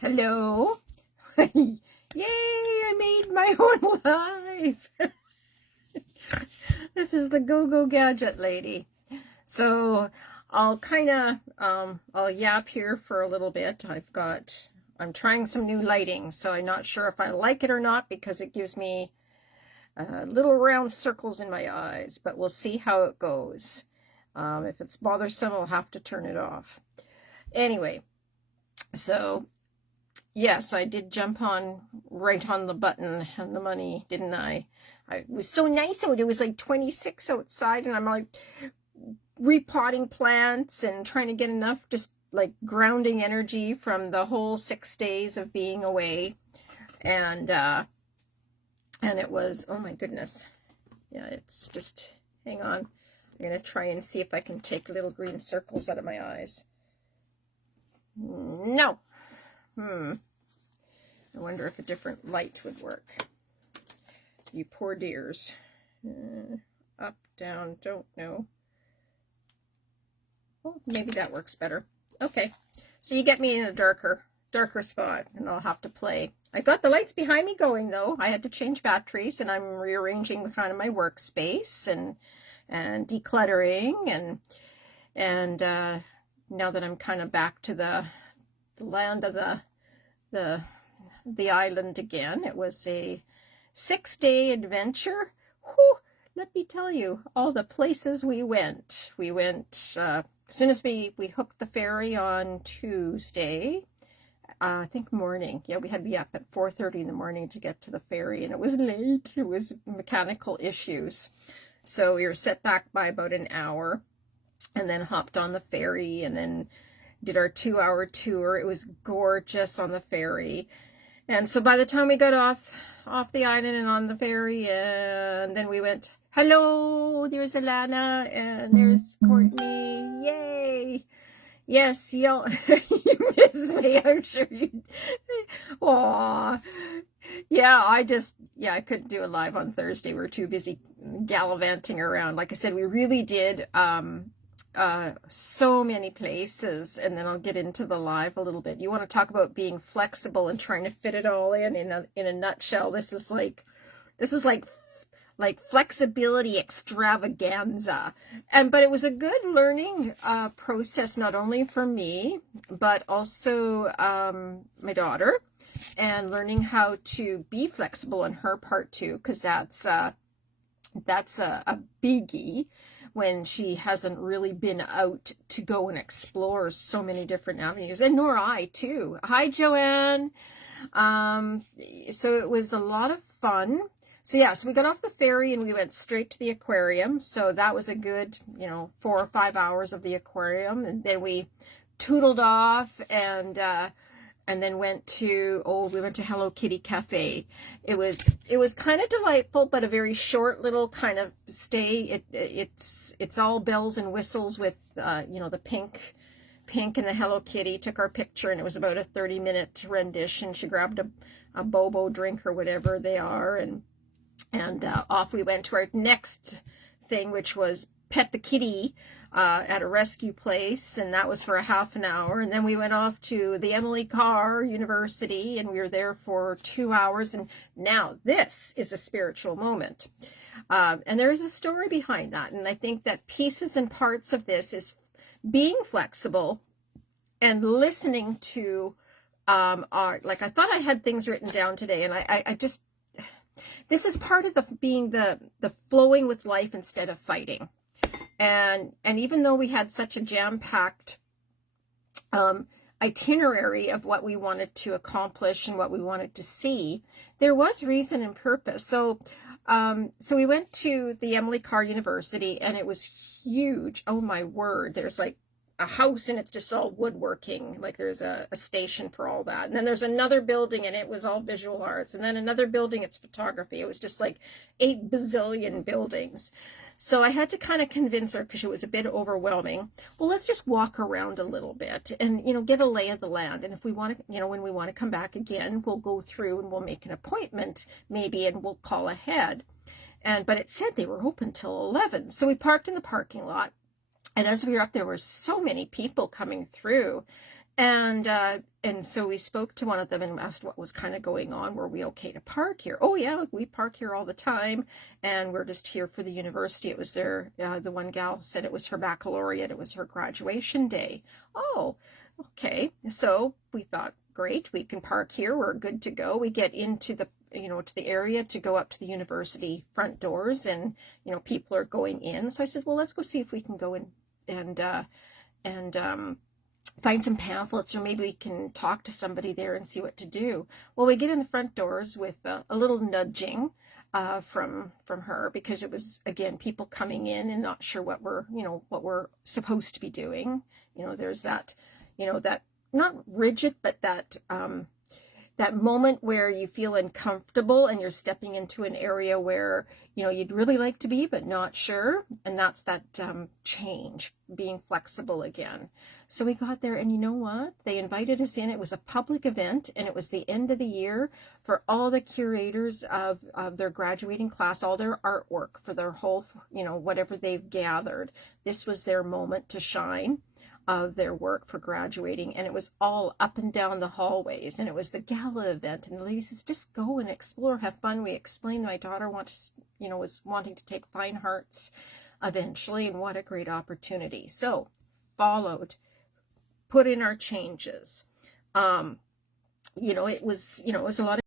Hello. Yay, I made my own live. This is the Go-Go Gadget lady. So I'll I'll yap here for a little bit. I'm trying some new lighting, so I'm not sure if I like it or not because it gives me little round circles in my eyes, but we'll see how it goes. If it's bothersome, I'll have to turn it off. Anyway, so yes, I did jump on right on the button and the money, didn't I? It was so nice out. It was like 26 outside, and I'm like repotting plants and trying to get enough just like grounding energy from the whole 6 days of being away. And it was, oh my goodness. Yeah, it's just, hang on. I'm going to try and see if I can take little green circles out of my eyes. No. I wonder if a different light would work. You poor dears. Up, down, don't know. Oh, maybe that works better. Okay, so you get me in a darker spot, and I'll have to play. I got the lights behind me going, though. I had to change batteries, and I'm rearranging kind of my workspace and decluttering, and now that I'm kind of back to the land of the island again. It was a 6-day adventure. Whew, let me tell you, all the places we went. We went, as soon as we hooked the ferry on Tuesday, I think morning. Yeah, we had to be up at 4:30 in the morning to get to the ferry, and it was late. It was mechanical issues. So we were set back by about an hour, and then hopped on the ferry, and then did our 2-hour tour. It was gorgeous on the ferry. And so by the time we got off the island and on the ferry, and then we went, hello, there's Alana, and there's Courtney, yay. Yes, y'all, you miss me, I'm sure you, aw. Yeah, I couldn't do a live on Thursday. We were too busy gallivanting around. Like I said, we really did, so many places, and then I'll get into the live a little bit. You want to talk about being flexible and trying to fit it all in a nutshell. This is like flexibility extravaganza. But it was a good learning process, not only for me, but also my daughter, and learning how to be flexible on her part too, because that's a biggie when she hasn't really been out to go and explore so many different avenues, and nor I too. Hi, Joanne. So it was a lot of fun. So yeah, so we got off the ferry and we went straight to the aquarium. So that was a good, 4 or 5 hours of the aquarium, and then we tootled off and then went to Hello Kitty Cafe. It was kind of delightful, but a very short little kind of stay. It's all bells and whistles with the pink and the Hello Kitty. Took our picture, and it was about a 30-minute rendition. She grabbed a bobo drink or whatever they are, and off we went to our next thing, which was Pet the Kitty at a rescue place, and that was for a half an hour. And then we went off to the Emily Carr University, and we were there for 2 hours. And now this is a spiritual moment, and there is a story behind that. And I think that pieces and parts of this is being flexible and listening to like, I thought I had things written down today, and I just, this is part of the flowing with life instead of fighting. And even though we had such a jam-packed itinerary of what we wanted to accomplish and what we wanted to see, there was reason and purpose. So we went to the Emily Carr University, and it was huge. Oh my word! There's like a house, and it's just all woodworking. Like there's a station for all that. And then there's another building, and it was all visual arts. And then another building, it's photography. It was just like 8 bazillion buildings. So I had to kind of convince her, because it was a bit overwhelming. Well, let's just walk around a little bit and, get a lay of the land. And if we want to, when we want to come back again, we'll go through and we'll make an appointment maybe, and we'll call ahead. But it said they were open till 11. So we parked in the parking lot. And as we were up there were so many people coming through. And so we spoke to one of them and asked what was kind of going on. Were we okay to park here? Oh yeah, we park here all the time, and we're just here for the university. It was their the one gal said it was her baccalaureate. It was her graduation day. Oh, okay. So we thought, great, we can park here. We're good to go. We get into the to the area to go up to the university front doors, and people are going in. So I said, well, let's go see if we can go in and find some pamphlets, or maybe we can talk to somebody there and see what to do. Well, we get in the front doors with a little nudging from her, because it was, again, people coming in and not sure what we're supposed to be doing. There's that, that not rigid, but that moment where you feel uncomfortable and you're stepping into an area where you'd really like to be but not sure, and that's that change, being flexible again. So we got there, and you know what, they invited us in. It was a public event, and it was the end of the year for all the curators of their graduating class, all their artwork for their whole whatever they've gathered. This was their moment to shine of their work for graduating, and it was all up and down the hallways, and it was the gala event, and the lady says, just go and explore, have fun. We explained my daughter was wanting to take fine arts eventually, and what a great opportunity. So followed, put in our changes. It was a lot of